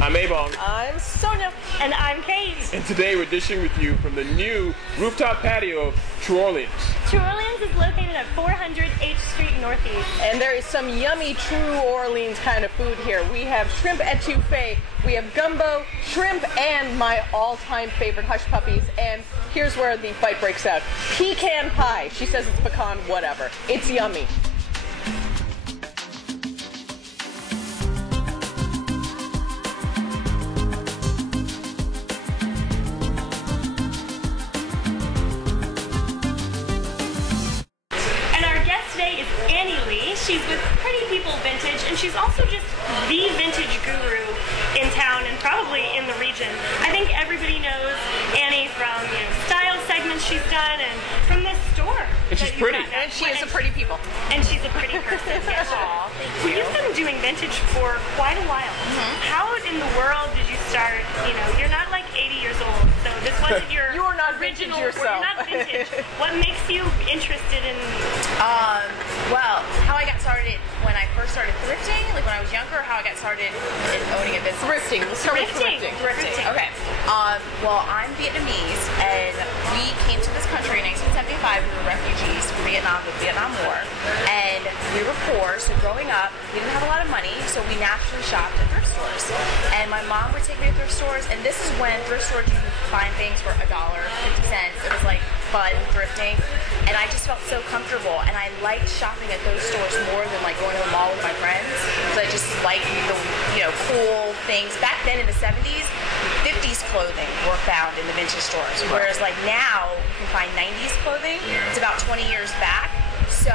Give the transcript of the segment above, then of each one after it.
I'm Ebong. I'm Sonya. And I'm Kate. And today we're dishing with you from the new rooftop patio of TruOrleans. TruOrleans is located at 400 H Street Northeast. And there is some yummy True Orleans kind of food here. We have shrimp etouffee, we have gumbo, shrimp, and my all-time favorite hush puppies. And here's where the fight breaks out. Pecan pie. She says it's pecan, whatever. It's yummy. She's with Pretty People Vintage, and she's also just the vintage guru in town and probably in the region. I think everybody knows Annie from style segments she's done and from this store. And she's pretty. And she is a pretty people. And she's a pretty person. Yes. Aw, thank you. You've been doing vintage for quite a while. How in the world did you start? You're not like 80 years old, so this wasn't your you are not original. Vintage yourself. You're not vintage. What makes you interested in? Well, how I got started when I first started thrifting, like when I was younger, how I got started in owning a business. Thrifting. Let's start with thrifting. Okay. Well, I'm Vietnamese, and we came to this country in 1975. We were refugees from Vietnam, the Vietnam War, and we were poor. So growing up, we didn't have a lot of money, so we naturally shopped at thrift stores. And my mom would take me to thrift stores, and this is when thrift stores you could find things for $1, 50 cents. It was like fun thrifting, and I just felt so comfortable, and I liked shopping at those stores more than like going to the mall with my friends. So I just liked the cool things. Back then in the 70s, 50s clothing were found in the vintage stores, whereas like now you can find 90s clothing. It's about 20 years back. So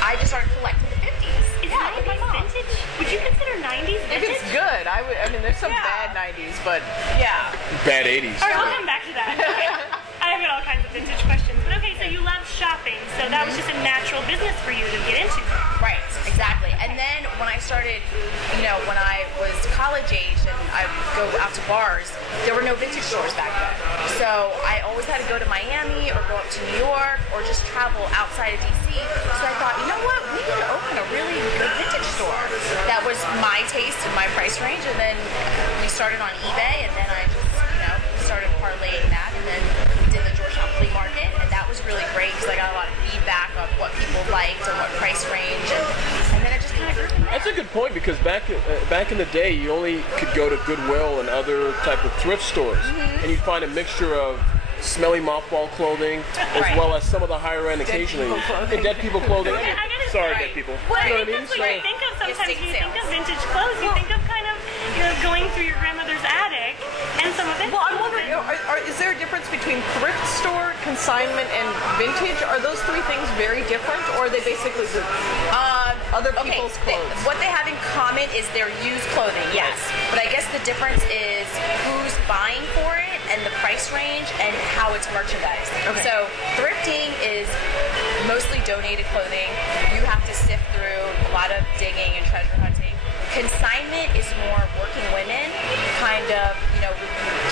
I just started collecting the 50s. Is 90s vintage? Would you consider 90s vintage? If it's good, I mean, there's some bad 90s, but yeah. Bad 80s. All right, we'll come back to that. Okay. I have all kinds of vintage questions, but okay, so you love shopping, so that was just a natural business for you to get into. Right, exactly. And then when I started, when I was college age and I would go out to bars, there were no vintage stores back then. So I always had to go to Miami or go up to New York or just travel outside of DC. So I thought, you know what, we need to open a really good vintage store that was my taste and my price range. And then we started on eBay, and then I just, started parlaying that, and then we did the Georgetown Flea Market, and that was really great because I got a lot of feedback of what people liked and what price range, and then it just kind of grew from there. That's a good point, because back in the day, you only could go to Goodwill and other type of thrift stores, and you'd find a mixture of smelly mothball clothing, as well as some of the higher end occasionally. Dead people clothing. Sorry, dead people. Well, I think that's what you think of sometimes. You think of vintage clothes. You think of kind of going through your grandmother's attic and some of it. Well, I'm wondering, is there a difference between thrift store, consignment, and vintage? Are those three things very different, or are they basically other people's clothes? What they have in common is their used clothing, yes. But I guess the difference is who's buying for it and the price range and how it's merchandised. Okay. So thrifting is mostly donated clothing. You have to sift through a lot of digging and treasure hunting. Consignment is more working women, kind of,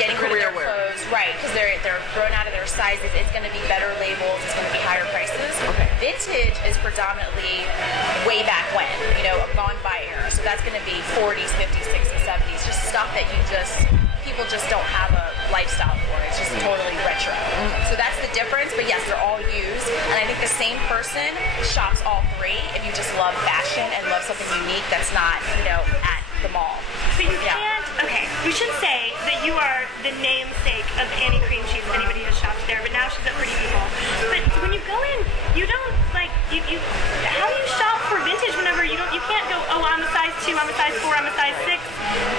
getting rid of their clothes, right? Because they're thrown out of their sizes. It's going to be better labels. It's going to be higher prices. Okay. Vintage is predominantly way back when, a gone by era. So that's going to be 40s, 50s, 60s, 70s, just stuff that people just don't have a lifestyle for. It's just totally retro. So that's the difference, but yes, they're all used. And I think the same person shops all three if you just love fashion and love something unique that's not, at the mall. But you can't, okay, we should say that you are the namesake of Annie Cream Cheese, anybody who shops there, but now she's at Pretty People. But when you go in, you don't, how do you shop for vintage whenever you can't go, oh, I'm a size 2, I'm a size 4, I'm a size 6.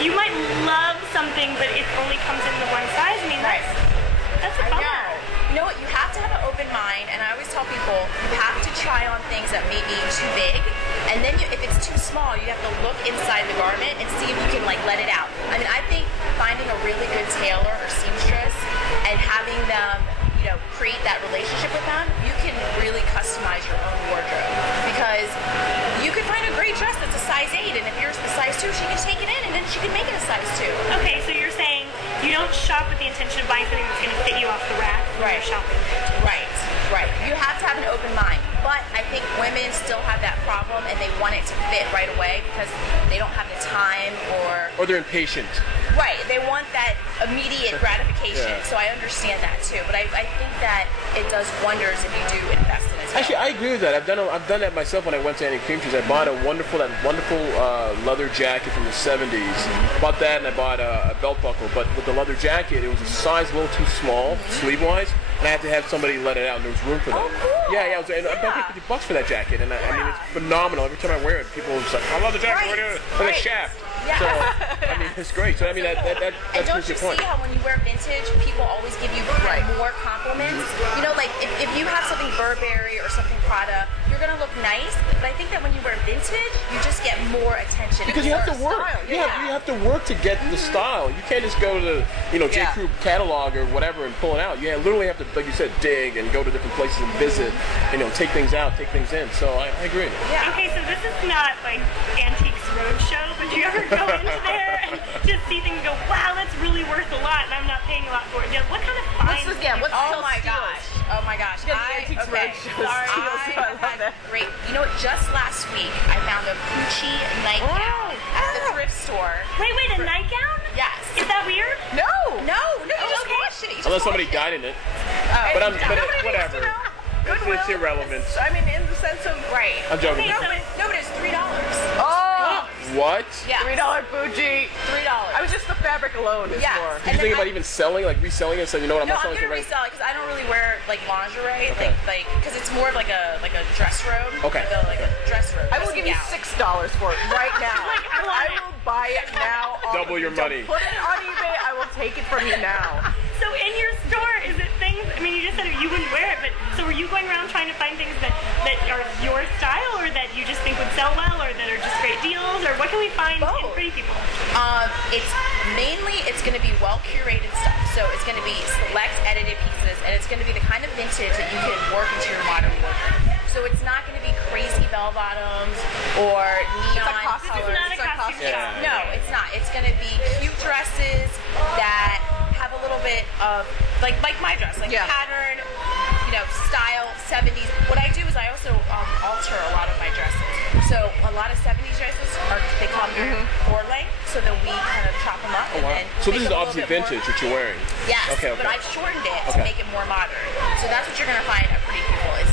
You might love something, but it only comes in the one size. I mean, that's a bummer. You know what, you have to have an open mind, and I always tell people, you have to try on things that may be too big, and then if it's too small, you have to look inside the garment and see if you can let it out. I mean, I think finding a really good tailor or seamstress and having them, create that relationship with them, you can really customize your own wardrobe, because you could find a great dress that's a size 8, and if yours is a size 2, she can take it in, and then she can make it a size 2. Okay, so you're saying you don't shop with the intention of buying something that's going to fit you off the rack when you're shopping. Right. You have to have an open mind. But I think women still have that problem, and they want it to fit right away because they don't have the time, or they're impatient. Right, they want that immediate gratification, Yeah. so I understand that too. But I think that it does wonders if you do invest in it. Actually, I agree with that. I've done that myself when I went to Annie Cream Cheese. I bought that wonderful leather jacket from the 70s. I bought that and I bought a belt buckle. But with the leather jacket, it was a size a little too small, sleeve-wise, and I had to have somebody let it out, and there was room for that. Oh, cool. Yeah, and I paid $50 for that jacket, and I mean, it's phenomenal. Every time I wear it, people are just like, I love the jacket. Right. Like a shaft. Yeah. So, I mean, it's great. So, I mean, And that's don't a you good point. see how when you wear vintage, people always give you more compliments? You know, like if you have something Burberry or something Prada, you're gonna look nice. But I think that when you wear vintage, you just get more attention. Because you have to work. style. You have to work to get the style. You can't just go to J. Crew catalog or whatever and pull it out. You literally have to, like you said, dig and go to different places and visit. Take things out, take things in. So I agree. Yeah. Okay, so this is not like Antiques Roadshow, but do you ever go into there and just see things and go, wow, that's really worth a lot, and I'm not paying a lot for it? What kind of finds? Oh my gosh. Oh my gosh. Yeah, the Antiques Roadshow steals, so I love that. Great. You know what? Just last week, I found a Gucci nightgown at the thrift store. Wait, a nightgown? Yes. Is that weird? No. No, you just okay. wash it. You just Unless somebody wash it. died in it. But Whatever. It's irrelevant. I mean, in the sense of Right. I'm joking. Okay, so No, but it's $3. oh, What? Yeah. $3 Fuji. $3. I was just the fabric alone is Yes. more. Did you think about even selling, like reselling it? So you know what, I'm No, not I'm selling gonna it right. resell it because I don't really wear like lingerie, Okay. like because it's more of like a dress robe. Okay. Like a dress robe. I will give you $6 for it right now. I will buy it now. Double your money. Put it on eBay. I will take it from you now. So in your store, is it things, I mean, you just said you wouldn't wear it, but so are you going around trying to find things that are your style or that you just think would sell well or that are just great deals, or what can we find in Both. Pretty People? It's going to be well curated stuff. So it's going to be select edited pieces, and it's going to be the kind of vintage that you can work into your modern wardrobe. So it's not going to be crazy bell bottoms or neon costume. colors. This is not a costume shop. Yeah. No, it's not. It's going to be cute dresses that have a little bit of like my dress, like pattern, style, 70s. What I do is I also alter a lot of my dresses. So a lot of 70s dresses they come in 4-length, so that we kind of chop them up and then. So this make is them a obviously little bit vintage more, that you're wearing. yes, Okay. but I've shortened it to Okay. make it more modern. So that's what you're gonna find at Pretty People is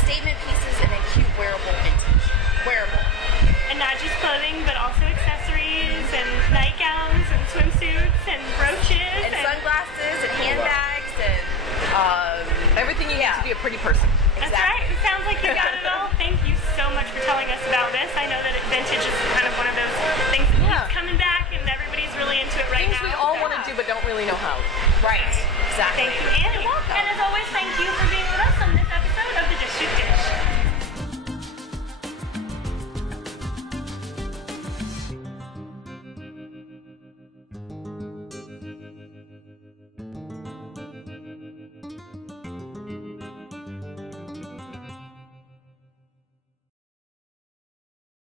statement pieces and then cute wearable vintage. Wearable. And not just clothing, but also accessories and nightgowns and swimsuits and brooches And sunglasses and handbags and Everything you need to be a pretty person. That's exactly. right. It sounds like you got it all. Thank you so much for telling us about this. I know that vintage is kind of one of those things that keeps coming back, and everybody's really into it right Things now. we all want to do but don't really know how. Right. Exactly. Thank you, Annie. And as always, thank you for being with us.